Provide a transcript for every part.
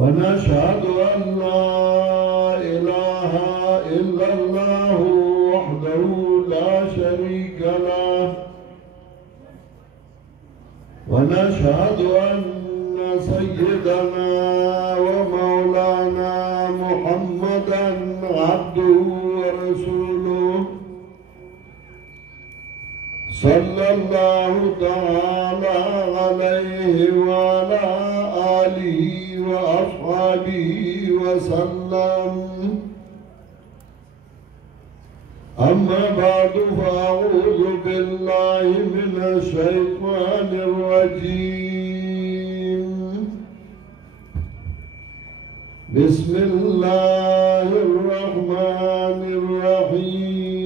ونشهد أن لا إله إلا الله وحده لا شريك له ونشهد أن سيدنا ومولانا محمدا عبده ورسوله صلى الله تعالى عليه وعلى آله وأصحابه وسلم. أما بعد فأعوذ بالله من الشيطان الرجيم. بسم الله الرحمن الرحيم.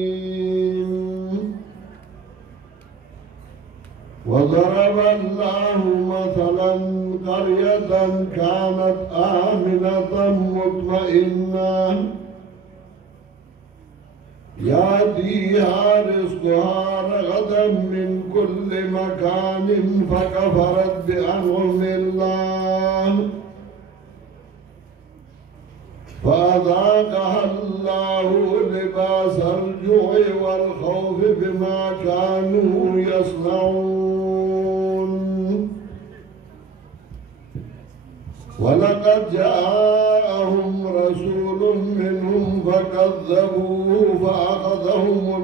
وضرب الله مثلا قرية كانت آمنة مطمئنة يأتيها رزقها رغدا من كل مكان فكفرت بأنعم الله فأذاقها الله لباس الجوع والخوف بما كانوا يصنعون. ولقد جاءهم رسول منهم فكذبوه فأخذهم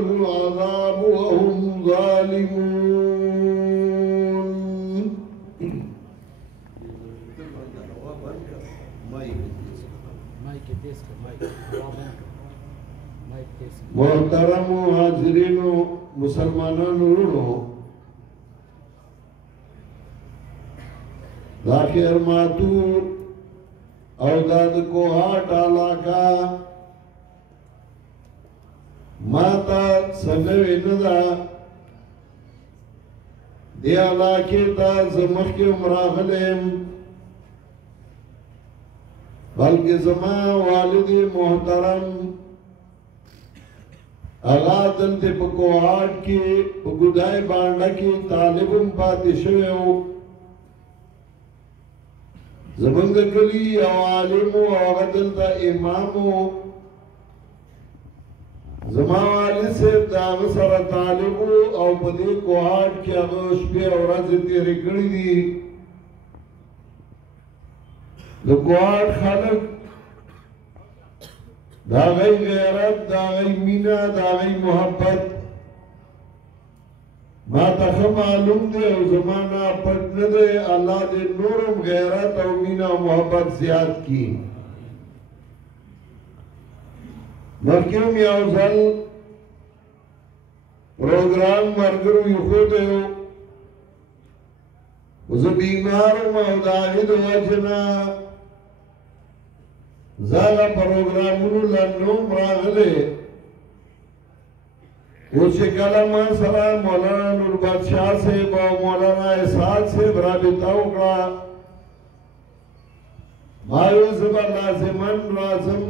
العذاب وهم ظالمون. محترم حاضرین مسلمانانو ورونو، دا خیر ماتور او دا د کوهاټ علاقه ما ته څنګه نه ده. دې علاقې ته زه مخکې هم راغلی یم، بلکې زما والد محترم هغه دلته په کوهاټ کې په ګودای بانډه کې طالب هم پاتې شوی و. زمونږ کلي یو عالم و، هغه دلته امام و. زما والد صاحب د هغه سره طالب و او په دې کوهاټ کې هغه شپې او ورځې تېرې کړي دي. د کوهاټ خلک د هغوی غیرت، د هغوی مینه، د هغوی محبت ما ته ښه معلوم دی او زما نه پټ نه دی. الله دې نورم غیرت او مینه او محبت زیات کړي. مخکې هم یو ځل پروګرام ملګرو ایښودی و، خو زه بیمار وم او د هغې د وجې نه زه هغه پروګرامونو له نوم راغلی. اوس چې کله ما سره مولانا نوربادشاه صاحب او مولانا اسحاق صاحب رابطه وکړه، ما ویل زه به لازماً راځم،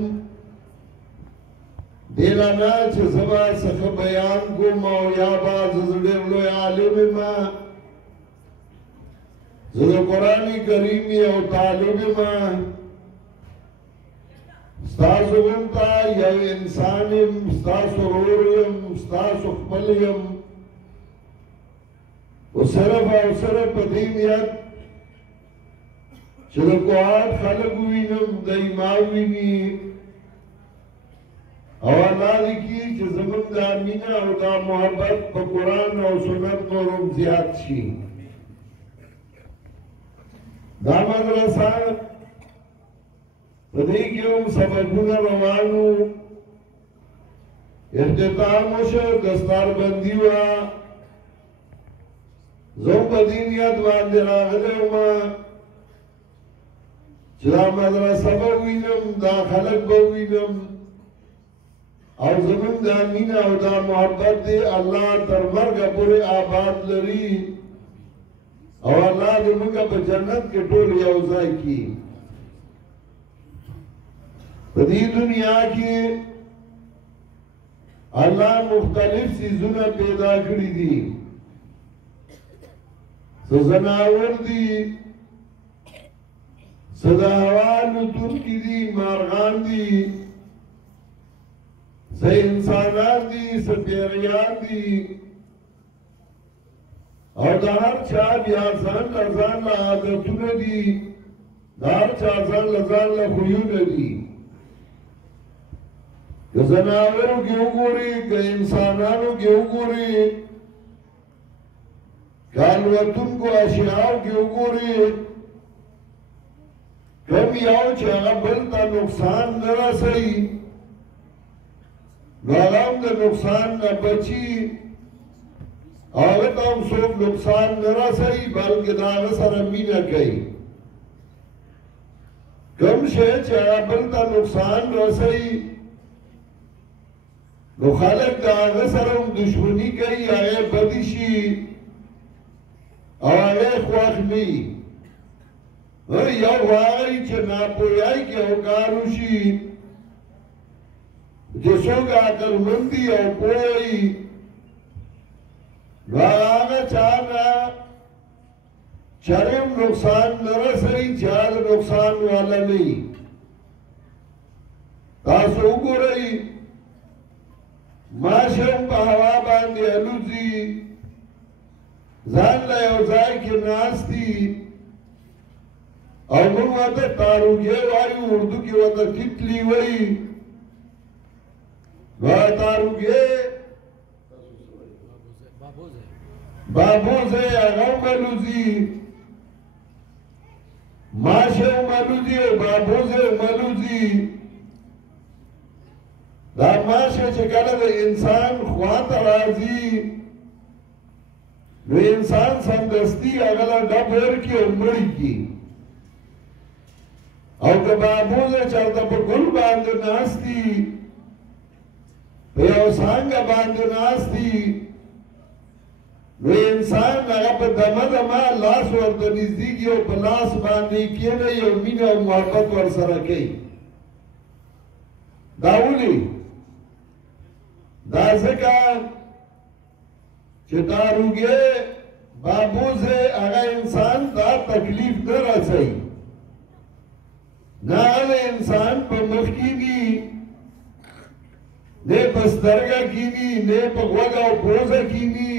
دې له نه چې زه به څه ښه بیان کوم او یا به زه ډېر لوی عالم یم، زه د قرآن کریم یو طالب یم، ستاسو غونته یو انسان یم، ستاسو ورور یم، ستاسو خپل یم. خو صرف او صرف په دې نیت چې د کوهاټ خلک ووینم، دوی ما وویني او الله دې کړي چې زموږ دا مینه او دا محبت په قرآن او سنت نور هم زیات شي. دا مدرسه په دې کې هم سبقونه روان وو، اختتام وشو، دستاربندي وه. زه په دې نیت باندې راغلی وم چې دا مدرسه به ووینم، دا خلک به ووینم او زمون دا مینه او دا محبت دی الله تر مرګه پورې آباد لري او الله دې موږ په جنت کې ټول یو ځای کړي. په دې دنیا کې الله مختلف چیزونه پیدا کړی دي. زناور دی صداوانو تن کی دی مارغان دی انسانان دی پیریان دی اور دا ہر چا بیا ځان له عادتونه دي دا هر چا ځان له خویونه دي که زناورو کې وګوري که انسانانو کې وګوري که الوتونکو اشیاو کې وګوري کم یو چې هغه بل ته نقصان نه رسوي نو هغه هم د نقصان نه بچي هغه ته هم څوک نقصان نه رسوي بلکې د هغه سره مینه کوي کم شی چې هغه بل ته نقصان رسوي نو خلک د هغه سره هم دشمني کوي هغه بدي شي او هغه خوښ نه وي یو وایي چې ناپوهۍ کې یو کار وشي چې څوک عقلمند دي او پوه وي نو هغه چا نه چرم نقصان نه رسوي چې هغه نقصان والا نه وي تاسو وګورئ ماشه هم په هوا باندې الوځي ځان له یو ځای کې ناست دي او موږ ورته تاروګې وایو اردو کې ورته تتلي وایي تاروګې بابوزه هغه هم الوځي ماشه هم الوځي او بابوزه هم الوځي دا ماشه چې کله د انسان خواته راځي نو انسان سمدستي هغه له ډب ورکړي او مړي کړي او که بابوزه چېرته په ګل باندې ناست دي په یو څانګه باندې ناست دي نو انسان هغه په دمه لاس ورته نږدېږي او په لاس باندې کښېنوي او مینه او محبت ورسره کوي دا ولې دا ځکه چې داروګې بابوزه هغه انسان دا تکلیف نه رسوي نه هغه انسان په مخ کېږي نه په سترګه کېږي نه په غوږ او پوزه کېږي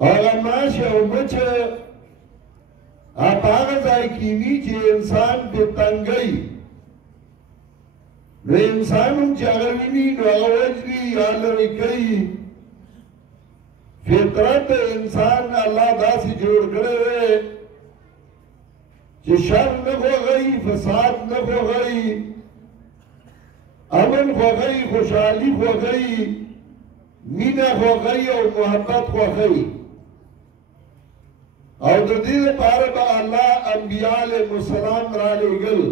هغه ماشه او مچه په هغه ځای کېږي چې انسان پې تنګوي نو انسان هم چې هغه ویني نو هغه وجري یا لرې کوي فطرت انسان الله داسې جوړ کړی دی چې شر نه خوښوي فساد نه خوښوي امن خوښوي خوشحالي خوښوي مینه خوښوي او محبت خوښوي او د دې لپاره به الله انبیاء علیهم السلام را لېږل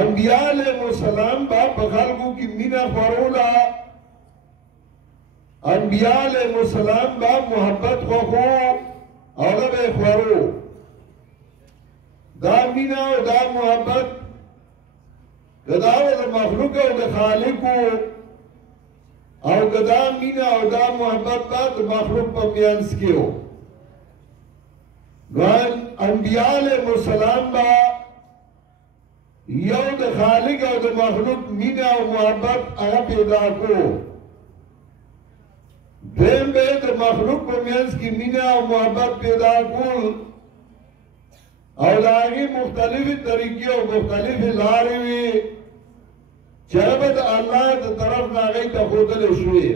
انبیاء علیهم السلام به په خلکو کې مینه خوروله انبیاء علیهم السلام به محبت خوښو او هغه به یې خورو دا مینه او دا محبت که دا د مخلوق او د خالقو او که دا مینه او دا محبت به د مخلوق په منځ کې و نو انبیاء علیهم السلام به یو د خالق او د مخلوق مینه او محبت هغه پیدا کو دویم به د مخلوق په منځ کې مینه او محبت پیدا کول او د هغې مختلفې طریقې او مختلفې لارې وي چې هغه به د الله د طرف نه هغې ته ښودلې شوې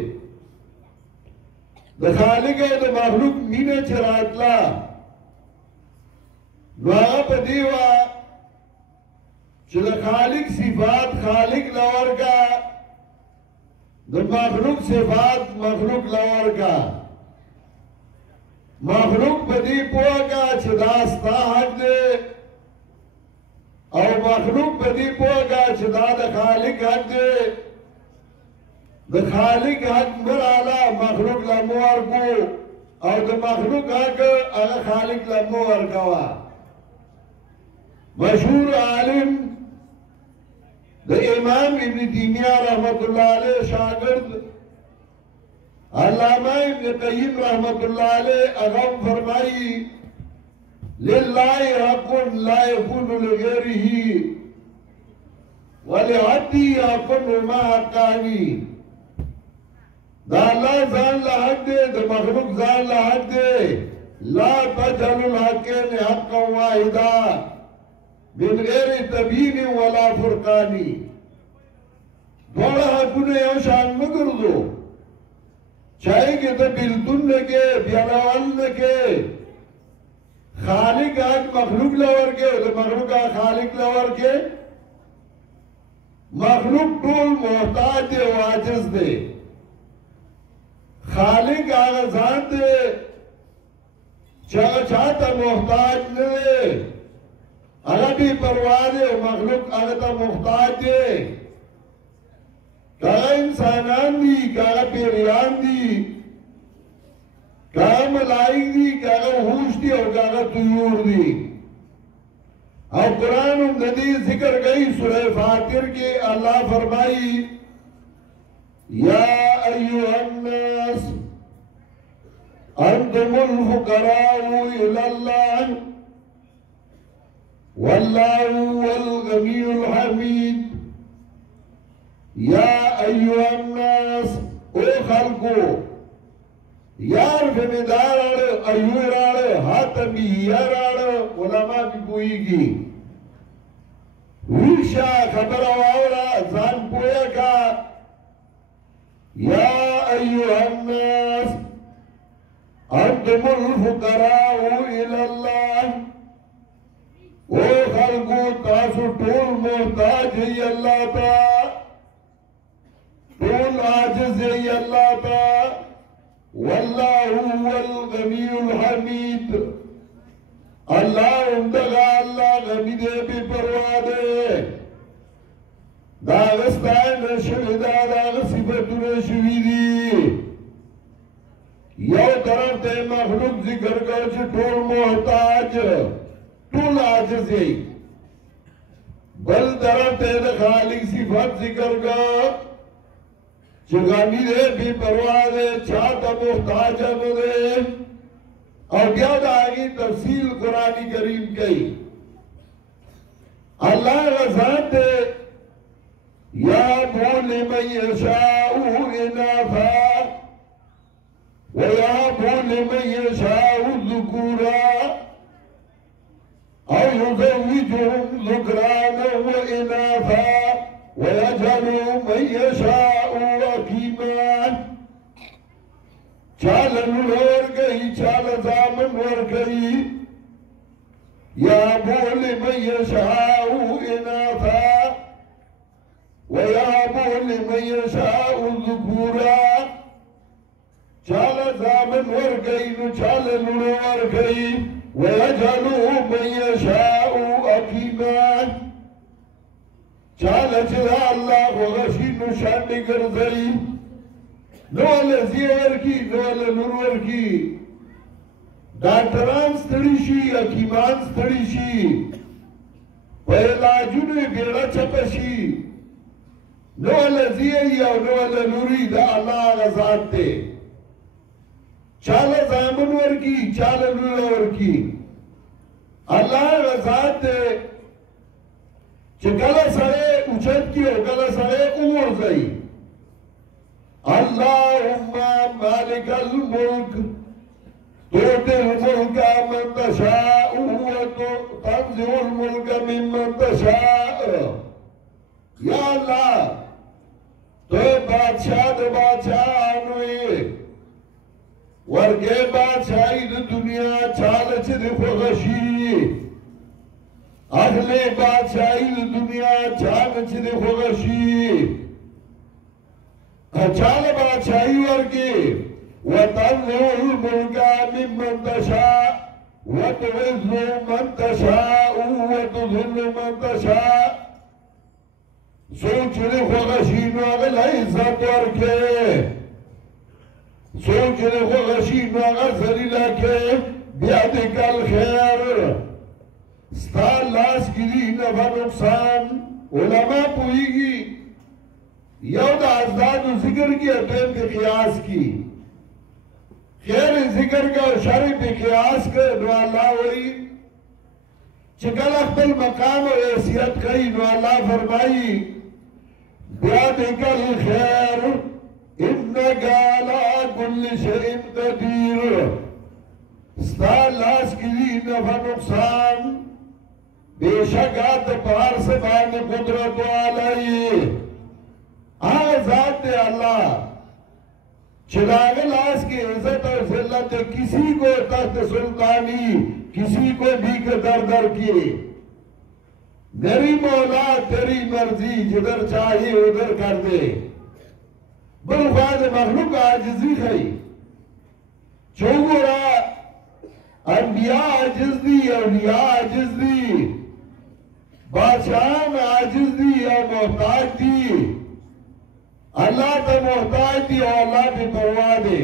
د خالق او د مخلوق مینه چې راتله نو هغه په دې وه چې د خالق صفات خالق له ورکړه د مخلوق صفات مخلوق له ورکړه مخلوق په دې پوه کړه چې دا ستا حق دی او مخلوق په دې پوه کړه چې دا د خالق حق دی د خالق حق مه راله مخلوق له مه ورکو او د مخلوق حق هغه خالق له مه ورکوه مشهور عالم د امام ابن تیمیه رحمت الله علیه شاگرد علامہ ابن قیم رحمتullah علیہ اغم فرمائی للہ حق لا يكون لغیره ولعبدی حق ما حقانی دا اللہ ذان لحق دے دا مخلوق ذان لحق دے لا تجعل الحقین حقا واحدا من غیر تبین ولا فرقانی دوڑا حقونے یو شان مگردو چاہے کہ تا بلتن لکے بیانوال لکے خالق آج مخلوق لور کے تو مخلوق آج خالق لور کے مخلوق طول محتاج دے واجز دے خالق آغا ذات دے چاہتا محتاج دے اگر بھی پرواہ دے مخلوق آغا محتاج دے کہا انسانان دی کہا پیریان دی کہا ملائک دی کہا ہوش دی اور کہا طیور دی اور قرآن ندی ذکر گئی سورہ فاتر کے اللہ فرمائی یا ایوہ الناس انتم الفقراء الاللہ واللہ والغنی الحمید یا ایوہ الناس او خلقو یار فمیدار آڑے ایوہ راڑے حاتمی یار آڑے علماء بھی کوئی گی ویشا خبر آورا زان پویا کا یا ایوہ الناس انتم الفقراء الاللہ او خلقو تاسو طول محتاج ہے اللہ تا طول عاجز ہے اللہ تا واللہ والغنی الحمید اللہ اندگا اللہ غنی دے بھی پروا دے داغستان شہدہ داغ صفتون شویدی یو طرف تے مخلوق ذکر کر چھ طول محتاج طول عاجز ہے بل طرف تے خالق صفت ذکر کر چگانی دے بھی پرواہ دے چاہتا محتاج دے اور بیاد آگی تفصیل قرآن کریم کئی اللہ غزات دے یا بول من یشاؤ انافا ویا بول من یشاؤ ذکورا او یزوجهم ذکرانا و انافا ویجعلو من یشاؤ عقیمان چالن ور گئی چال زامن ور گئی یا بول من یشاؤ انافا ویا بول من یشاؤ ذکورا چال زامن ور گئی نو چالن ور گئی ویجعلو من یشاؤ عقیمان چالا چلا اللہ وغشی نشانی کرزئی نو اللہ زیور کی نو اللہ نرور کی ڈاکٹران ستڑی شی حکیمان ستڑی شی پہلاجون بیڑا چپشی نو اللہ زیئی او نو اللہ نوری دا اللہ غزات تے چالا زامن ور کی چالا نور کی اللہ غزات تے چکل سرے اچھت کی اور کل سرے عمر زئی اللہم مالک الملک توتی الملک من تشاء وتنزع الملک ممن تشاء یا اللہ تو بادشاہ دے بادشاہ آنوئے ورگے بادشاہی دے دنیا چالچ دے خوغشی اہلِ بادشاہی دنیا چانچ دے خوغشی چال بادشاہی ورگی وَتَنْزِعُ الْمُلْكَ مِمَّنْ تَشَاءُ وَتُعِزُّ مَنْ تَشَاءُ وَتُذِلُّ مَنْ تَشَاءُ سوچ دے خوغشی نوغل عزت ورکے سوچ دے خوغشی نوغل ذلیلہ کے بیادک الخیر ستا لاس گری نفع نقصان علماء پوئی گی یو دا ازداد و ذکر کی اپنے کے قیاس کی خیر ذکر کا شرع پہ قیاس کر نو اللہ وئی چکل اخبر مقام و حیثیت کئی نو اللہ فرمائی بیادک الخیر انکا علا کل شئیم قدیر ستا لاس کلی نفع نقصان بے شک آت پار سے بان قدرت والائی ذات اللہ چراغ لاس کی عزت اور ذلت کسی کو تحت سلطانی کسی کو بھی در در کیے میری مولا تیری مرضی جدھر چاہیے ادھر کر دے بلخواد مخلوق عاجزی خی چوگورا انبیاء عاجز دی اولیاء عاجز دی بادشاہان عاجز دی اور محتاج دی اللہ تا محتاج دی اور اللہ بھی پرواہ دے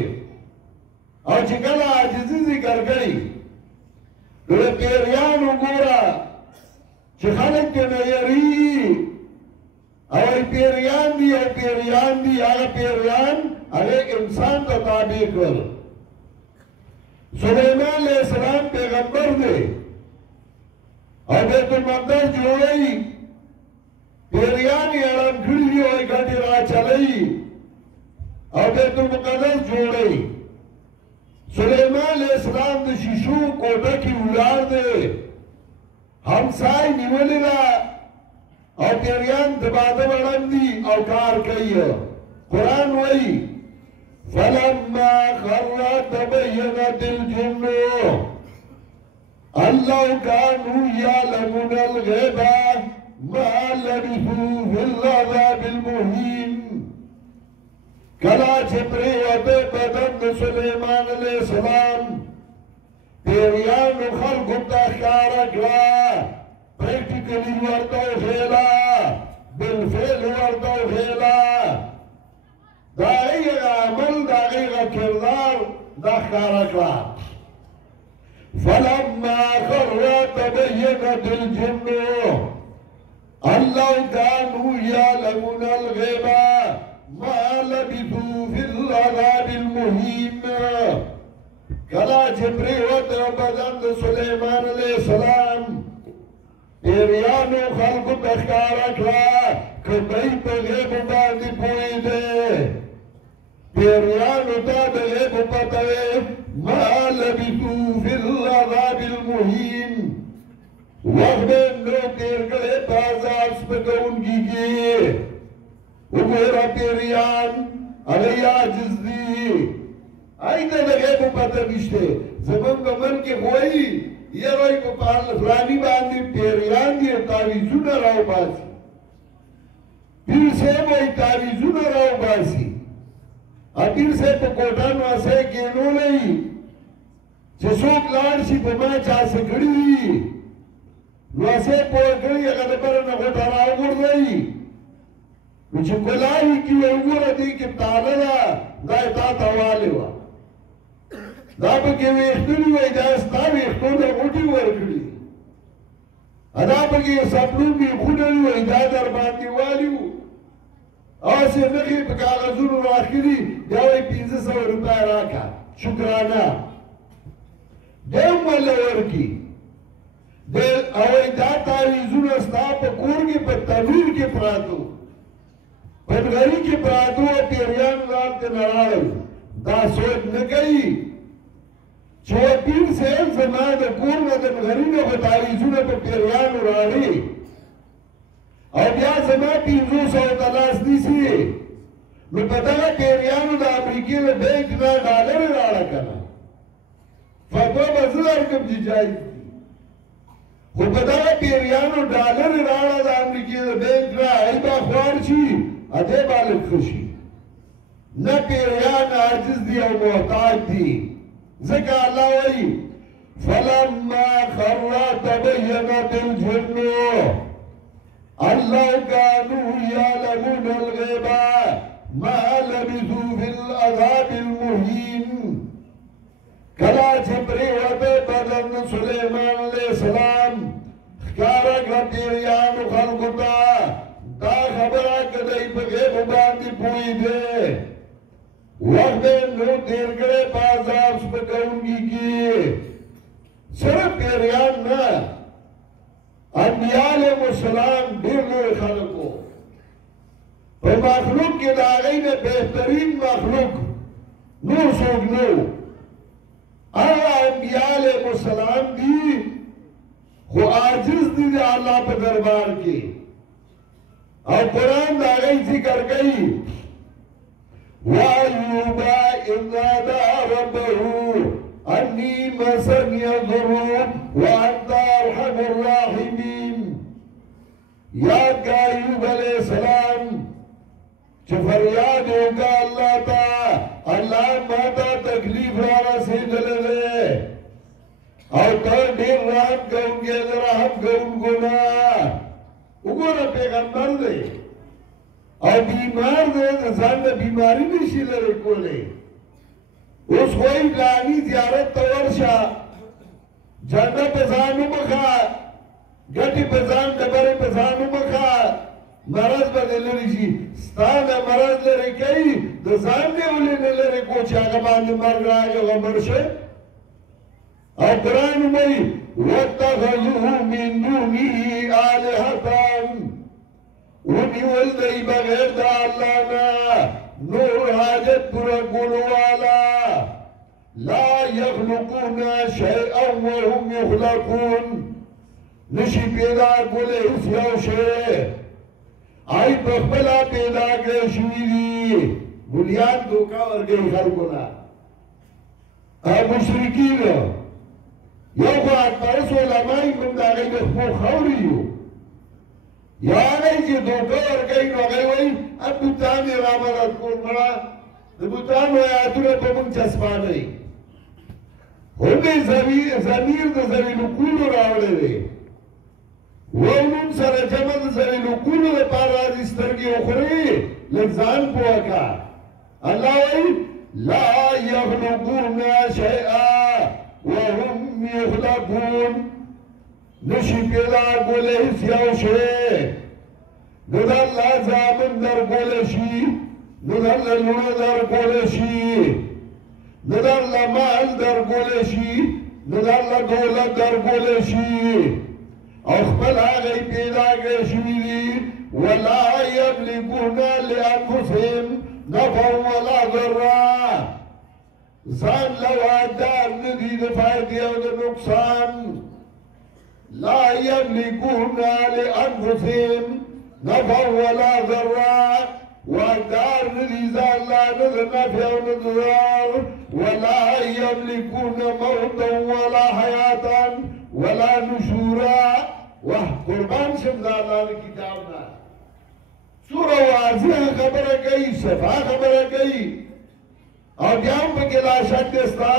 اور چکل عاجزی ذکر گئی دولے پیریان اگورا چی خلق کے نیری اور پیریان دی آگا پیریان اگر انسان تا تابع کر سلیمان علیہ السلام پیغمبر دے اور بیت المقدس جوڑئی پیریانی اڑم کھڑی ہوئی گھٹی راہ چلئی اور بیت المقدس جوڑئی سلیمان علیہ السلام دے شیشو کوٹا کی اولار دے ہمسائی نیولی را اور پیریان دبادم اڑم دی اور کار کئی قرآن وئی فَلَمَّا خَرَّ تَبَيَّنَتِ الْجِنُّ أَلَّوْ كَانُوا يَعْلَمُونَ الْغَيْبَ مَا لَبِثُوا فِي الْعَذَابِ الْمُهِينِ کلا چھپری وطے بدن سلیمان علیہ السلام پیریان خلق تخارکلا پریکٹیکلی ورطو خیلا بالفعل ورطو خیلا دائی عمل دائی کردار دخارکلا فلما خر تبینت الجن اللہ كانوا يعلمون الغیب ما لبثوا في العذاب المهين کلا جبری وطر بدن سلیمان علیہ السلام پیریانو خلق تخکارکلا کبھی پہ غیب باندی پوئی دے پیریانو تا غیب پتوے ما لبثوا في العذاب المهين وقت نو تیر کڑے بازار سپکون کی گئے وگورا پیریان علی عاجز دی آئیتا لگے کو پتہ نشتے زمان کمن کے ہوئی یہ روئی کو پہل فلانی باندی پیریان دی تاویزون راو باسی پیر سے وہی تاویزون راو باسی پیر سے پہ کوٹان واسے گینو لئی چسوک لارشی پہ ماں چاہ سکڑی دی واسے پوکڑی اگر برن غوٹا راو گر لئی وچه کلاوی کی ویگورا دی که تالا دا تا توالی وا دا پکی ویختونی وی دا استا ویختون دا غوٹی ورکڑی ادا پکی سپلون بی خونی وی دا در باندی والی و آسی نخی پکاغذون راکری دیوی 1500 روپے راکا شکرانا دیم والا ورکی اوی دا تاویزون استا پا کورگی پا تنور کی پراتو پدغری کی پراتو و پیریان رالتے نرال دا سوچ نکئی چو پیر سیل زمان دا کورنا دا غری نا فتاویزون پا پیریان رالی او بیا زمان 500 تلاس نیسی نو پتا پیریان دا امریکی دا بینک نا ڈالر رالا کنا فتوا بزدار کم جی جائز دی خو پتا پیریان ڈالر رالا دا امریکی دا بینک نا ایبا خوار چی ادھے بالک خوشی نہ پیریان عاجز دی او محتاج دی ذکر اللہ وی فلما خر تبینت الجن اللہ كانوا يعلمون الغیب ما لبثوا في العذاب المهين کلا چھپری وطے بدن سلیمان علیہ السلام خکارک پیریان خلقتا دا خبرہ کدائی پہ غیب باندی پوئی دے وقت نو تیر کرے بازار السلام ډېر لوی خلک وو په مخلوق کې د هغوی نه بهترین مخلوق نور څوک نه و هغه انبیاء علیهم السلام دي خو عاجز دي د الله په دربار کې او قرآن د هغوی ذکر کوي وأيوب إذ نادى ربه أني مسني الضر وأنت أرحم الراحمين یاد کا ایوب علیہ السلام چه فریاد ہوگا اللہ تا اللہ ماتا تکلیف را رسیدل دے او تا دیر رحم کون گے رحم کون گنا اگونا پیغمبر دے او بیمار دے زن بیماری نشی لرے کولے اس کوئی لانی زیارت تورشا جنہ پزانو مخا گٹی پزان دبری پزانو مخا مرض بدل رشی ستانا مرض لرے کئی دزان دے اولی نلرے کوچا گمان مرگ آگا غمرشے او قرآن میں وَاتَّخَذُوا مِن دُونِهِ آلِهَةً ونیول دی بغیر دا اللہ نا نور حاجت پورا کولو والا لا یخلقون شیئا وهم یخلقون نشی پیدا کولے اس یو شے آئی بخبلا پیدا گئے شوی دی بنیاد دھوکا ورگئی خلقونا مشرکین یو خواهد پرس علمائی من دا غی بخبو خوریو یا آگئی چی دھوکا ورگئی نو آگئی وی اب بوتانی رامدت کون بڑا بوتان و آیاتون پا من چسپانئی ہمیں زمیر دا زمینو کولو راولے دے وونم سر جمد زمینو کولو دا پار رازی سترگی اخری لگزان پوکا اللہ وی لا یخلقون شیئا وهم یخلقون نشی پیدا گولے سیاو شے ندر اللہ زامن در گولے شی ندر اللہ لون در گولے شی ندر اللہ مال در گولے شی ندر اللہ دولت در گولے شی اخبر آگئی پیدا گئے شوی دی ولا یملکون لانفسهم نفع ولا ضرا زان لوادار ندی دفایدی او دا نقصان لا يملكون لأنفسهم نفع ولا ضرا وأقدار نزال لا نفع ولا ولا يملكون موتا ولا حياة ولا نشورا قربان شمد الله کتابنا سورة واضح خبر کئی صفا خبر کئی اور بیان پہ لا شک دستا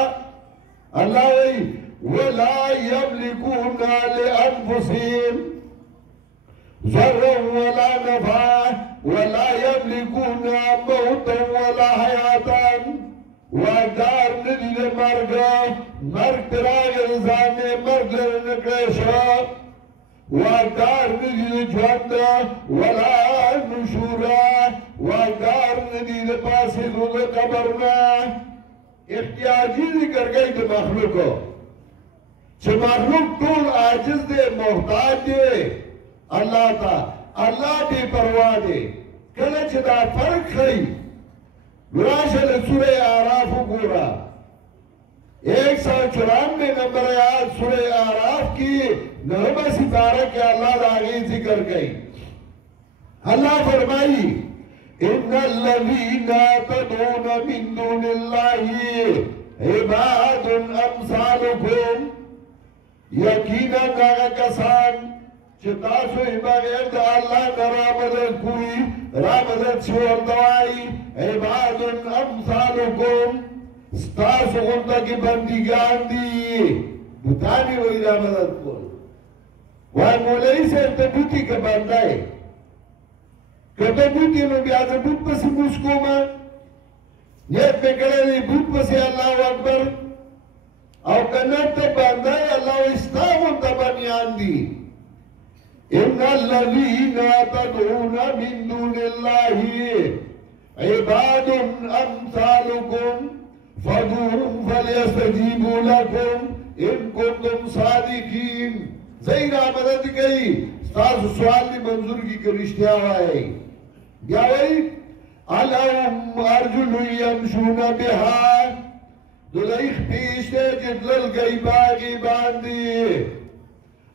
اللہ وی ولا يملكون لأنفسهم ضرا ولا نفعا ولا يملكون موتا ولا حياة وأقدار ندی مرگ تراغ رضان مرگ لنکرشا وأقدار ندی جوند ولا نشورا وأقدار ندی پاسی رود قبرنا احتیاجی ذکر گئی تو مخلوقو چه مخلوق طول عاجز دے محتاج دے اللہ تا اللہ بے پرواہ دے کلچ دا فرق خی براشل سورہ آرافو گورا 194 نمبر آیات سورہ آراف کی نغمہ ستارہ کے اللہ دا آگئی ذکر گئی اللہ فرمائی ان الذین تدعون من دون اللہ عباد امثالکم یقینا ناغا کسان چتاسو بغیر دا اللہ دا رامدد کوئی رامدد شور دوائی عباد امثالکم ستاسو غنطا کی بندگان دی بتانی وہی رامدد کوئی وہاں مولی سے تبوتی کا بندائی کتا بوتی نو بیازا بوت پسی مسکو ما نیت میں کرے دی بوت پسی اللہ اکبر او کنت باندائی اللہ استاغن تبنیان دی ان الذین تدعون من دون اللہ عباد امثالکم فدوهم فلیستجیبوا لکم ان کنتم صادقین زیر آمدد گئی ستاسو سوال دی منظور کی کرشتیا وائی بیا وئی الہم ارجل یمشون بها دلیخ پیشتے جدلل گئی باغی باندی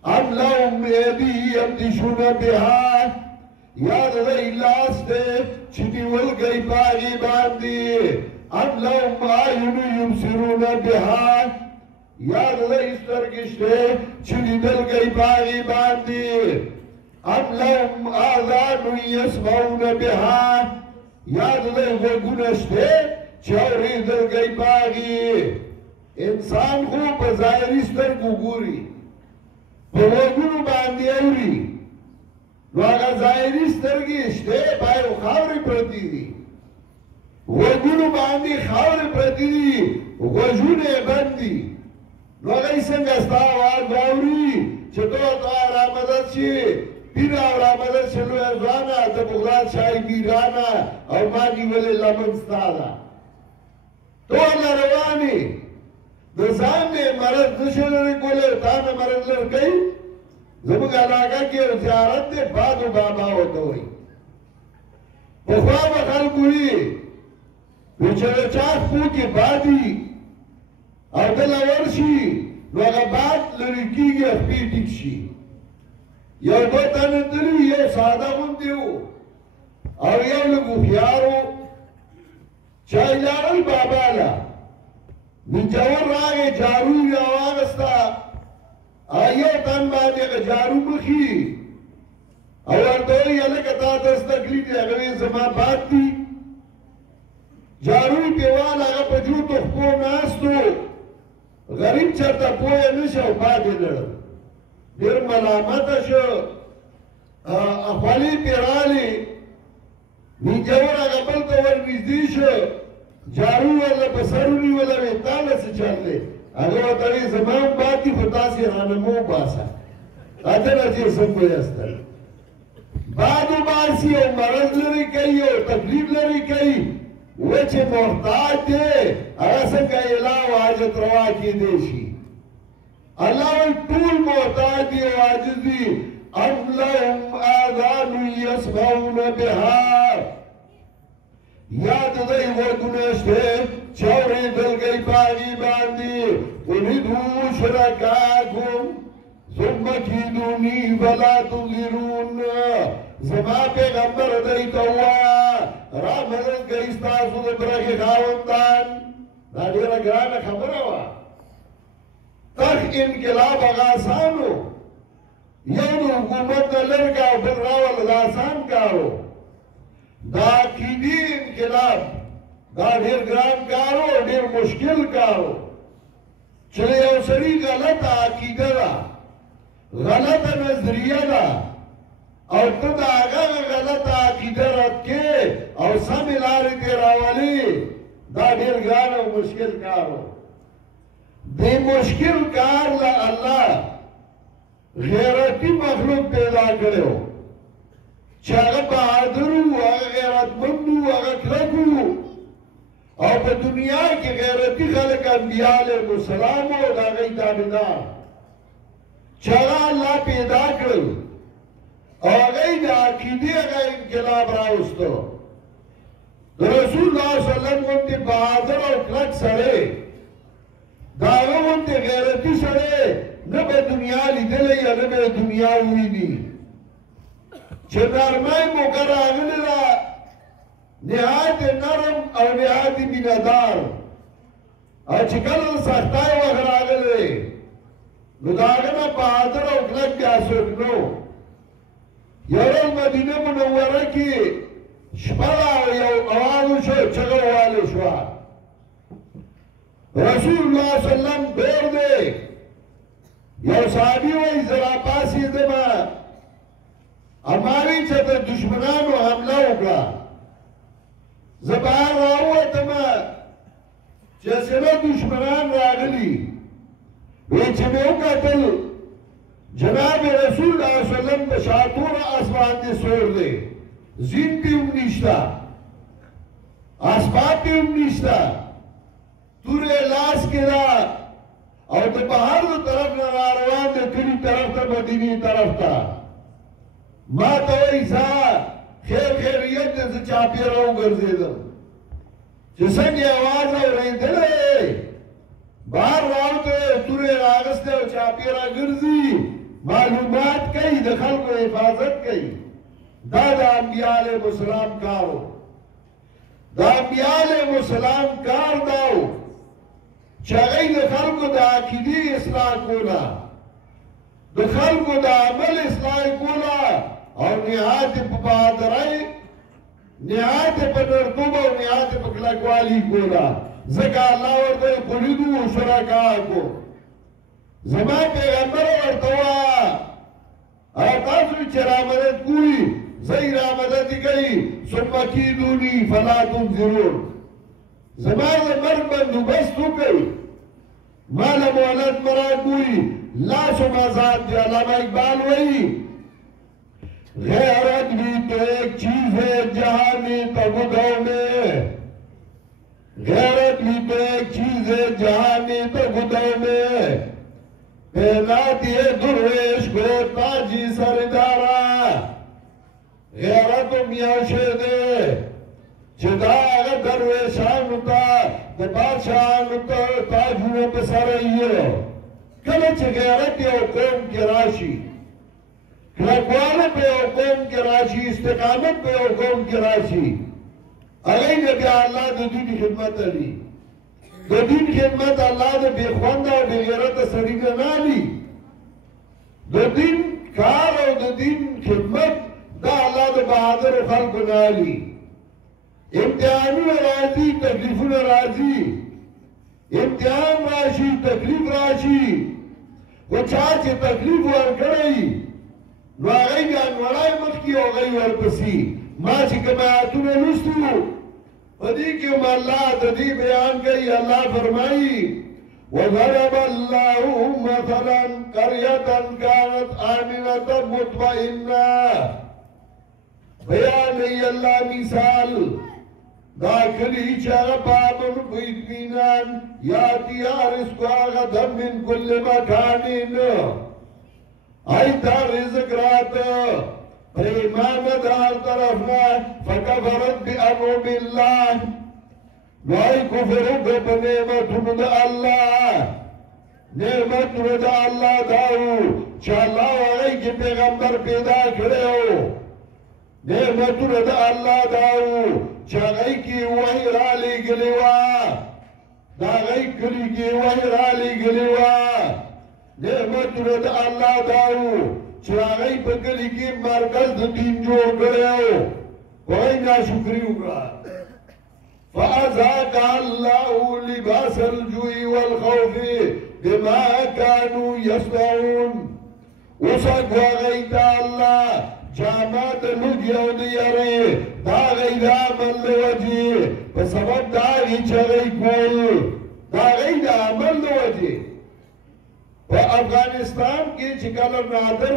ام لهم ایدی یمدشون بها یاد رئی لاستے چنی ول گئی باغی باندی ام لهم آئین یبصرون بها یاد رئی سترگشتے چنی دل گئی باغی باندی ام لهم آذان یسمعون بها یاد رئی وگنشتے چوری دل گئی باغی انسان خو بظاہری سترگو گوری پوگونو باندی اوری نو آگا ظاہری سترگی اشتے بایو خاوری پرتی دی وگونو باندی خاوری پرتی دی وجون بندی نو آگا اسنگ استا آواز باوری چطور تو آرا مدد چی پیر آرا مدد چلو ازوانا تا بغداد شای بیرانا اور مانی ولی لمنستادا تو اللہ روانی دزان نے مرد نشل رکولے تانا مرد لرکئی زمگ علاقہ کی زیارت دے بادو بابا ہوتا ہوئی پخواب خلقوی پیچھر چاک پو کی بادی اور دل ورشی نو اگا باد لرکی گی اخبی ٹک شی یو دو تن دلو یو سادہ من دیو اور یو لگو خیارو چاہی لارل بابا لا نجور راگے جارو یا واغستا آئیو تن باندے گا جارو مخی اور دوئی علکتا دست تکلیف دے اگوی زمان بات دی جارو پیوال آگا پجو تخپو ناستو غریب چرتا پویا نشو بادے لڑ دیر ملامت شو اخوالی پیرالی نجور آگا بلتا ورنزدی شو جارو والا بسرونی والا ویتالا سے چل لے اگر وطاوی زمان باتی خطا سے رانمو باسا اتنا چیر سنگو یستر بادو باسی او مرض لری کئی او تکلیف لری کئی وچے محتاج دے اگر سنگا علاو حاجت روا کی دیشی اللہ وی طول محتاج دی و عاجز دی ام لهم آذان یسمعون بها یاد دئی وگنشتے چوری دل گئی باغی باندی امیدو شرکاکم ثم کیدونی ولا تنظرون زما پیغمبر دئی توا را مدد گئی ستاسو دبرگی خاوندان نا دیرا گرانا خبر ہوا تخ انقلاب اغاسانو یو حکومت لرگا بر راول غاسان کارو دا عقیدی انقلاب دا ډیر ګران کارو ډیر مشکل کارو چې یو سړي غلطه عقیده ده غلطه نظریه ده او ته د هغه غلطه عقیده رد کې او سمې لارې ته راولې دا ډیر ګران او مشکل کارو دې مشکل کار له الله غیرتی مخلوق پیدا کړو چې هغه بہادر وو هغه غیرتمند وو هغه کلک وو او په دنیا کې غیرتي خلک انبیاء علیهم السلام او د هغوی تابعدار چې هغه الله پیدا کړل او هغوی د عقیدې هغه انقلاب راوستو د رسول الله صلی الله علیه وسلم غوندې بہادر او کلک سړی د هغه غوندې غیرتي سړی نه به دنیا لیدلی یا نه به دنیا وویني چې نرمۍ موقع راغلی ده نهایت نرم او نهایت مینهدار او چې کله سختۍ وخت راغلی نو د هغه نه بهادر او کلک بیا څوک نو یو ورځ مدینه منوره کې شپه او یو اواز وشو چغه والی شوه رسول الله صلی الله علیه وسلم دور دی یو صحابي وایي زه راپاڅېدمه اماوی چې د دشمنانو حمله وکړه زه بهر راووتمه چې سره دشمنان راغلي وی چې مې وکتل جناب رسول الله صلی الله علیه وسلم په شاتوره اس باندې سور دی زین پې هم نشته اسباب پې هم نشته تورې لاس کې ده او د بهر د طرف نه راروان دی کلي طرف ته مدینې طرف ته ما ته وایي ځه خیر خیریت دی زه چاپېره وګرځېدم چې څنګه یې اواز اورېدلی بهر راوتی تورې راغستی او چاپېره ګرځي معلومات کوي د خلکو حفاظت کوي دا د انبیاء علیهم السلام کار و د انبیاء علیهم السلام کار دا و چې هغوی د خلکو د عقیدې اصلاح کوله د خلکو د عمل اصلاح کوله او نهایت په بهادرۍ نهایت په نرتوب او نهایت په کلکوالي کوله ځکه الله ورته قلیدو شرکاکم زما پیغمبر ورته ووایه او تاسو چې رامدد کوئ زه یې رامدد کوي ثم کیدوني فلا تنظرون زما د مرګ بندوبست وکړئ ما له مهلت مه راکوئ لاس و آزاد دی علامہ اقبال وہی غیرت بھی تو ایک چیز ہے جہاں میں تبدو میں غیرت بھی تو ایک چیز ہے جہاں میں تبدو میں پہنا دیے درویش کو تاجی سردارا غیرت میاشے دے چدا اگر درویشانو تا دبادشاہانو تا تاجونو پسرائیو کله چې غیرت یو قوم کې راشي کلکواله په یو قوم کې راشي استقامت په یو قوم کې راشي هغوی نه بیا الله د دین خدمت لري د دین خدمت الله د بې خونده او بې غیرته سړي نه نه لي د دین کار او د دین خدمت دا الله د بهادرو خلکو نه لي امتحانونه راځي تکلیفونه راځي امتحان راشي تکلیف راشي و چا چې تکلیف ورکړی نو هغوی بیا نوړی مخکې او هغوی ورپسې ما چې کوم آیتونه لوستو په دې کې هم الله د دې بیان کوي الله فرمایي وضرب الله مثلا قرية كانت آمنة مطمئنة بیانوي الله مثال دا کلی چاگا بابن کو اطمینان یاتی رزق غدا من کل مکانین آئی تا رزق رات ایمان دار طرفنا فکفرت بی انعم اللہ نوائی کفرو گب نعمتون دا اللہ نعمتون دا اللہ داو چا اللہ وغی کی پیغمبر پیدا کرے ہو نعمتون دا اللہ داو چا غی کی وحی را لی گلیوا دا غی کلی کی وحی را لی گلیوا نعمتون دا اللہ داو چا غی پا کلی کی مرکز دا دین جوڑ کرے ہو وغی ناشکری اکرا فأذاق الله لباس الجوع والخوف بما كانوا يصنعون وصق وغيت الله جامات لگیو دیاری دا غید عمل لوجی بسبب داغی چغی کول دا غید عمل لوجی و افغانستان کی چکل نادر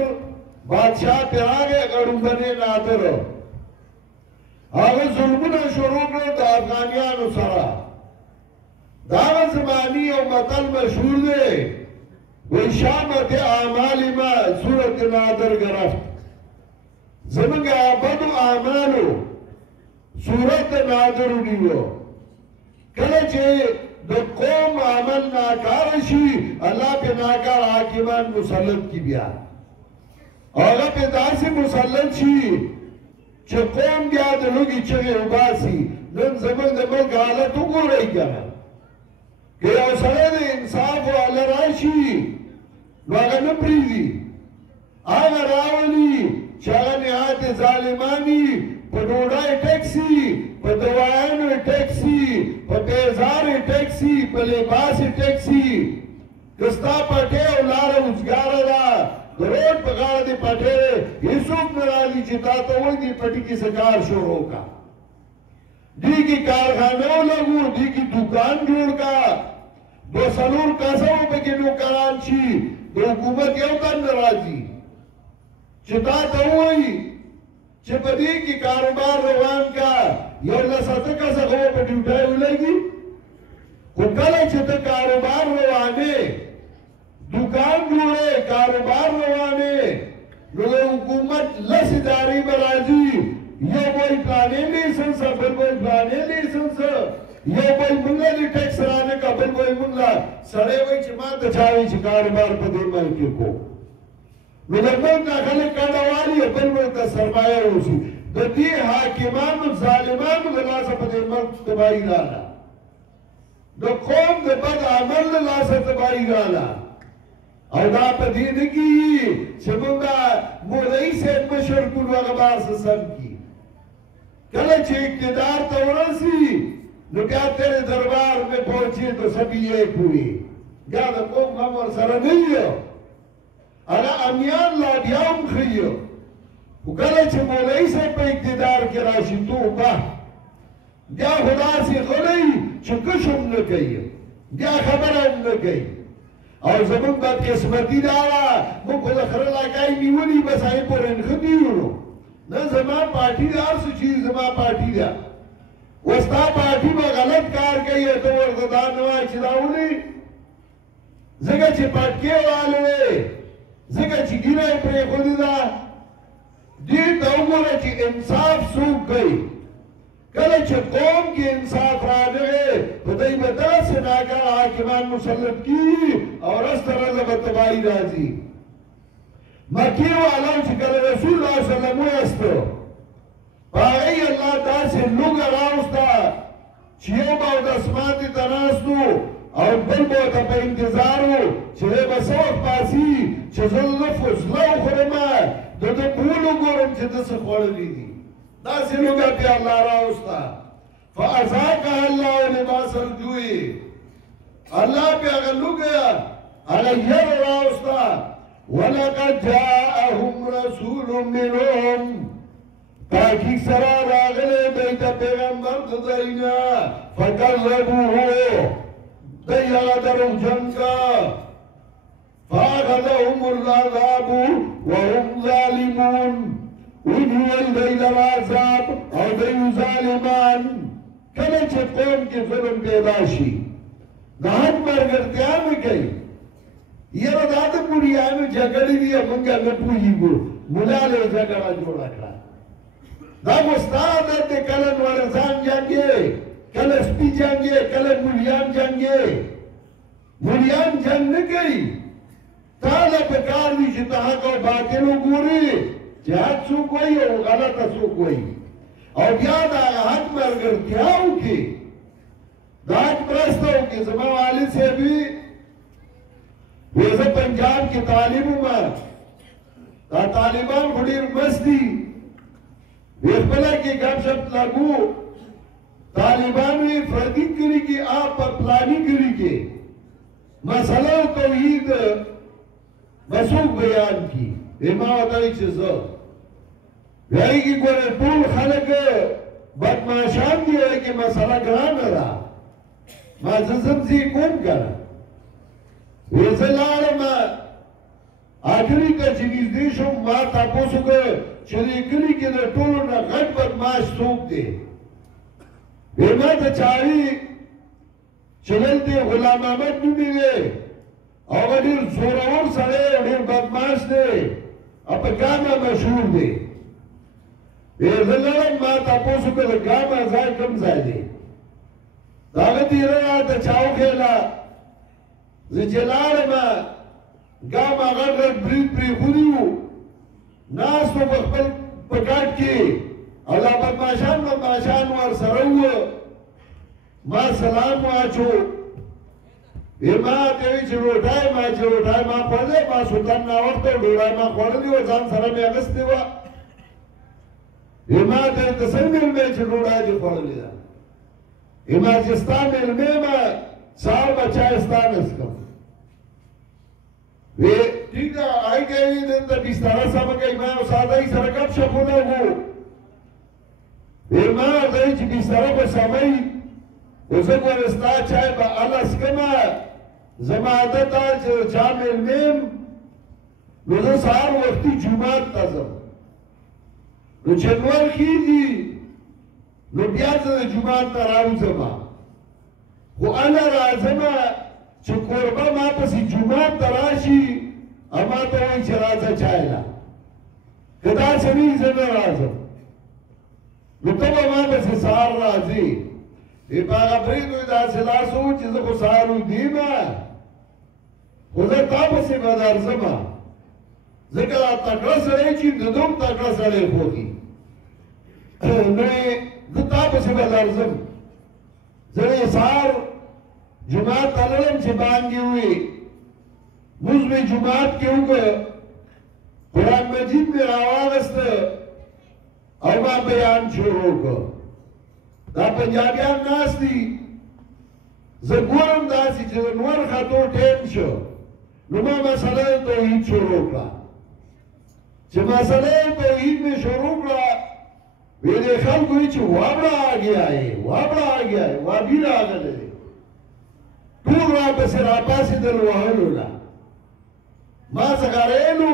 بادشاہ پہ آگے غرو بنے نادر آگے ظلمنا شروع کرو دا افغانیانو سرا دا زمانی و مطل مشہور دے و شامت اعمالی ما صورت نادر گرفت زمانگ آبادو آمانو صورت نادرو دیو کلچے دو قوم عمل ناکارشی اللہ پہ ناکار حاکمان مسلط کی بیا آگا پہ داسی مسلط شی چه قوم بیا دلوگی چگه عباسی نن زمان ده ملک حالتو گو رئی کنا که او سره ده انصاف و اللہ راشی نو آگا نپریدی آگا راولی چاگا نهایت ظالمانی پا ڈوڑای ٹیکسی پا دوائنو ٹیکسی پا بیزار ٹیکسی پا لباس ٹیکسی کستا پاٹے او لارا ازگارا دا روڈ پکار دی پاٹے حسوب نرالی چتا تو وہی دی پٹی کی سکار شروع کا دی کی کارخانوں لگو دی کی دکان جوڑ کا دو سلور کسو پکی نوکران چی دو حکومت یو تن نرازی چتا تو وہی چپدی کی کاروبار روان کا یو لساتا کسا خو پا ڈیوٹائی ہو لگی کل چتا کاروبار روانے دکان جوڑے کاروبار روانے نو د حکومت لس ادارې به راځي یو وایي فلانې لیسنس بل وایي فلانې لیسنس یو وایي موږ له ټیکس رانکړه بل وایي موږ سړی وایي چې ما ته چا وایي چې کاروبار په دې ملک کې کوم نو د ملک نه خلک کډه والي بل ملک ته سرمایه اوسي د دې حاکمانو ظالمانو د لاسه په دې ملک تباهي راغله د قوم د بد عمل له لاسه تباهي راغله او دا په دې نه کېږي چې موږ مولوي صاحب مشر کړو هغه به هر څه سم کړي کله چې اقتدار ته ورسي نو بیا تیرے دربار میں پہنچے تو سبھی یہ پوری بیا د قوم غم ورسره نه وي هغه امیان لا بیا هم ښیي خو کله چې مولوي صاحب په اقتدار کې راشي توبه بیا خو داسې غلی چې کش هم نه کوي بیا خبره هم نه کوي او زمونږ بدقسمتي دا وه موږ خو د خره لکۍ نیولي بس هغې پورې نښتي یو نه زما پارټي ده هر څه چیز زما پارټي ده اوس دا پارټي به غلط کار کوي ته ورته دا نه وایه چې دا ولې ځکه چې پټکې والې دی ځکه چې ګیره یې پرېښودې ده دې ته وګوره چې انصاف څوک کوي کله چې قوم کې انصاف راغلی په دوی به داسې ناکاره حاکمان مسلط کېږي او ورځ تر ورځه به تباهي راځي مکې والو چې کله رسول الله صلی الله علیه وسلم ویسته په هغې الله داسې لوږه راوسته چې یو به اودسماتې ته ناست و او بل به ورته په انتظار و چې دی به څه وخت پاسي چې زه زله وخورم د ده بول وګورم چې ده څه خوړلي دي داسې لوږه بیا الله راوسته فاذاقها الله لباس الجوع الله بیا هغه لوږه هغه یره راوسته ولقد جاءهم رسول منهم تحقیق سره راغلی دی د پیغمبر د ځای نه فکذبوه دی هغه دروغجن که فاخذهم العذاب وهم ظالمون ونیول دی لره عذاب او دی ظالمان کله چې قوم کې ظلم پیدا شي د حق ملګرتیا مې کوي یاره دا د مریانو جګړې دي موږ نه پوهېږو ملا له جګړه جوړه کړه دا خو ستا عادت دی کله نورزان جنګې کله سپي جنګې کله مریان جنګې مریان جنګ نه کوي تا له پکار دي چې ته حق او باطل وګورې چې حق څوک وایي او غلطه څوک وایي او بیا د حق ملګرتیا وکړي د حق مرسته وکړي زما والد صاحب وی زه پنجاب کې طالب وم دا طالبان خو ډېر مست دي وی خپله کې ګپ شپ لګو طالبان وی فردي کلي کې آپ په پلاني کلي کې مسله توحید مسوک بیان کی ما ورته چې زه وایي کې ګوره ټول خلک بدماشان دي هغې کې مسله ګرانه ده ما زه ځم زه یې کوم که نه وی زه لاړم آخري ته چې نږدې شوم ما تپوس وکړ چې دې کلي کې د ټولو نه غټ بدماش څوک دی وی ما ته چا وي چې دلته غلام احمد نومې دی او هغه ډېر زورور سړی او ډېر بدماش دی او په ګامه مشهور دی وی زه لاړم ما تپوس وکړ د ګامه ځای کوم ځای دی د هغه تېره راته چا وښیله زه چې لاړم ګامه غټ غټ برید پرېښودي وو ناست وو په خپل په ګاډ کې او دا بدماشان ورسره وو ما سلام واچو وی ما ته وی چې روټۍ ما خوړلی ما سلطان ناوخته ډوډۍ ما خوړلې وه ځان سره مې اخیستې وه وی ما ته ته څنګه مېلمې چې ډوډۍ دې خوړلې ده وی ما چې ستا مېلمې یم سهار به چای ستا نڅکم وی ٹھیک ده هغې کوي دلته بستره سمه کوي ما یو ساده یې سره ګپ شپونه وو وی ما ورته وی چې بستره به سمه وي خو زه ګوره ستا چای به هله څښمه زما عادت دا چې چا مېلمې یم نو زه سهار وختي جومات ته ځم نو چې لمر خېږي نو بیا زه د جومات ته راوځم خو هله راځم چې کوربه ما پسې جومات ته راشي او ما ته وایي چې راځه چای له که داسې نه وي زه نه راځم نو ته به ما پسې سهار راځې په هغه برید وایي داسې لاس و چې زه خو سهار ویدې یم خو زه تا پسې به درځمه ځکه دا تکړه سړی چې د ده هم تکړه سړی خوښي نو زه تا پسې به درځم زه یې سهار جومات ته لاړم چې بانګې ووې لمونځ مې جومات کې وکړ قرآن مجید مې راواغسته او ما بیان شروع کړ دا پنجابیان ناست دي زه ګورم داسې چې د نور خطو ټیم شو نو ما مسله توحید شروع کړه چې مسله توحید مې شروع کړه وی دې خلکو وایي چې وابړه آ گیا ہے وابړه آ گیا ہے وابي راغلی دی ټول راپسې راپاڅېدل وهلو له ما څخه ریلو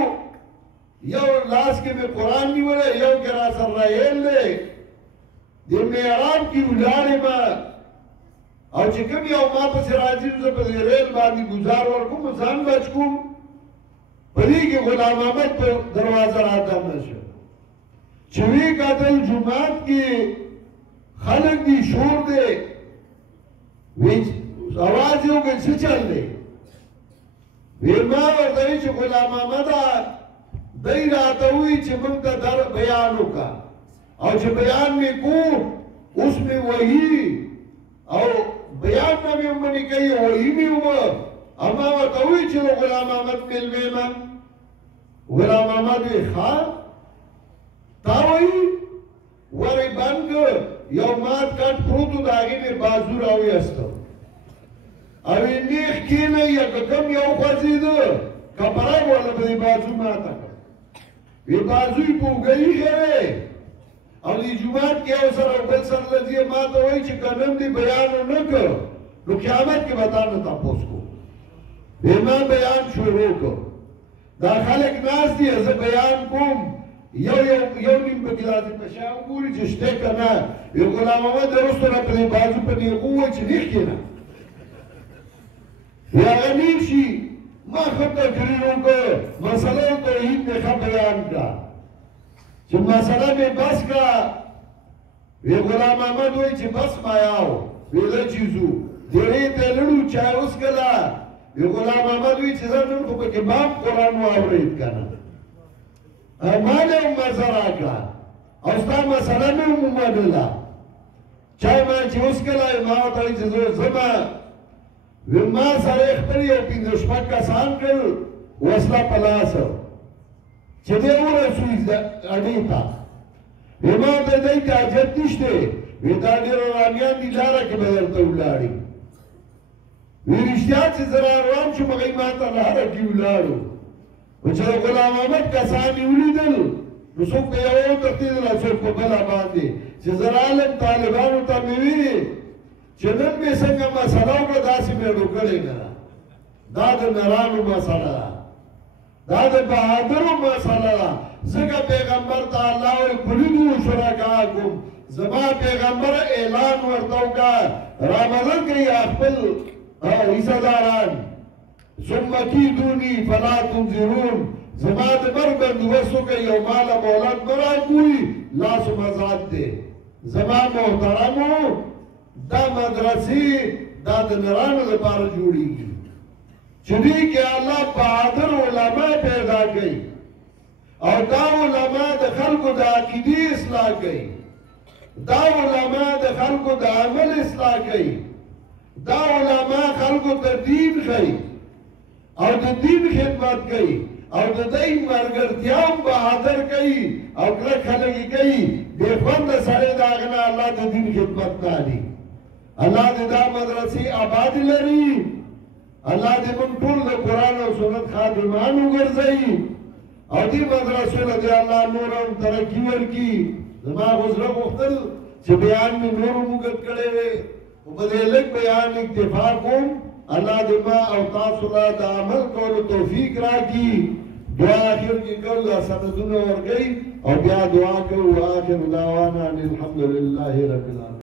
یو لاس کې مې قرآن نیولی یو کې را سره رایل دی د معراب کې ولاړې ما او چې کوم یو ما پسې راځي زه په دې ریل باندې ګزار ورکوم ځان بچ کوم په دې کې غلام احمد په دروازه رادننه شو چې وی کتل جومات کې خلک دي شور دی وی اواز یې وکړ څه چل دی وی ما ورته وی چې غلام احمده دی راته وی چې موږ ته در بیان وکړه او چې بیان مې کو اوس مې وحي او بیان نه مې منې کوي وحي مې وه او ما ورته وی چې غلام احمد مېلمه یم غلام احمد وی ښه تا وایي ورې بند کړ یو مات کټ پروت و د هغې مې بازو راویسته او یې نیغ کښېنئ یا که کوم یو خوځېده کپره یې ورله په دې بازو ماته کړ وی بازو یې په اوږه ایښی دی او دې جومات کې یو سره او بل سره له دې ما ته وایي چې که نن دې بیان ونه کړ نو قیامت کې به تا نه تپوس کوم وی ما بیان شروع کړ دا خلک ناست دي زه بیان کوم یو نیم پکې داسې په شا وګوري چې شته که نه وی غلام احمد وروسته نه په دې بازو په نیغو ووایي چې نیغ کښېنه وی هغه نیغ شي ما ښه تقریر وکړ مسله توحید مې ښه بیان کړه چې مسله مې بس کړه وی غلام احمد وایي چې بس مایاو وی له چې ځو ډېرې ته لړو چای وڅښله وی غلام احمد وایي چې زه نن خو پکې باب قرآن واورېد که نه ما نه هم مزه راکړه او ستا مسله مې هم ومنله چای ما چې وڅښله ما ورته وایي چې زه ځمه وی ما سره یې خپل یو پنځه شپږ کسان کړل وسله په لاس چې دی ورسوي اډې ته وی ما ته دی ته حاجت نشته وی دا ډېر رامیان دي لاره کې به درته ولاړي وی رښتیا چې زه را روان شوم هغوی ما ته لاره کې ولاړو و چې غلام احمد کسان یې ولیدل نو څوک په یوه وتښتېدل او څوک په بله باندې چې زه رالم طالبانو ته مې ویلې چې نن مې څنګه مسله وکړه داسې مې ډوکړې نه ده دا د نرانو مسله ده دا د بهادرو مسله ده ځکه پیغمبر ته الله وایي قلیدو شرکاکم زما پیغمبر اعلان ورته وکړه رامدد کوي خپل حصهداران ثم کیدوني فلا تنظرون زما د مرګ بندوبست وکړئ یو ماله مولد نه راګوري لاسو مزاد دی زما محترمو دا مدرسې دا د نرانو لپاره جوړېږي چې دې کې الله بهادر علما پیدا کوي او دا علما د خلکو د عقیدې اصلاح کوي دا علما د خلکو د عمل اصلاح کوي دا علما خلکو ته دین ښیي او د دین خدمت کوي او د دې ملګرتیا هم بهادر کوي او کلک خلک یې کوي بې خونده سړی د هغه نه الله د دین خدمت نه علي الله دې دا مدرسې آباد لري الله دې موږ ټول د قرآن او سنت خادمان وګرځوي او دې مدرسو له دې الله نور هم ترقي ورکړي زما خو زړه غوښتل چې بیان مې نور هم اوږد کړی وی خو په دې لږ بیان اکتفا کوم الله دې ما او تاسو له د عمل کولو توفیق راکړي دعا اخر کې کول سندونه ورکوي او بیا دعا کوو واخر دعوانا ان الحمد لله رب العالمین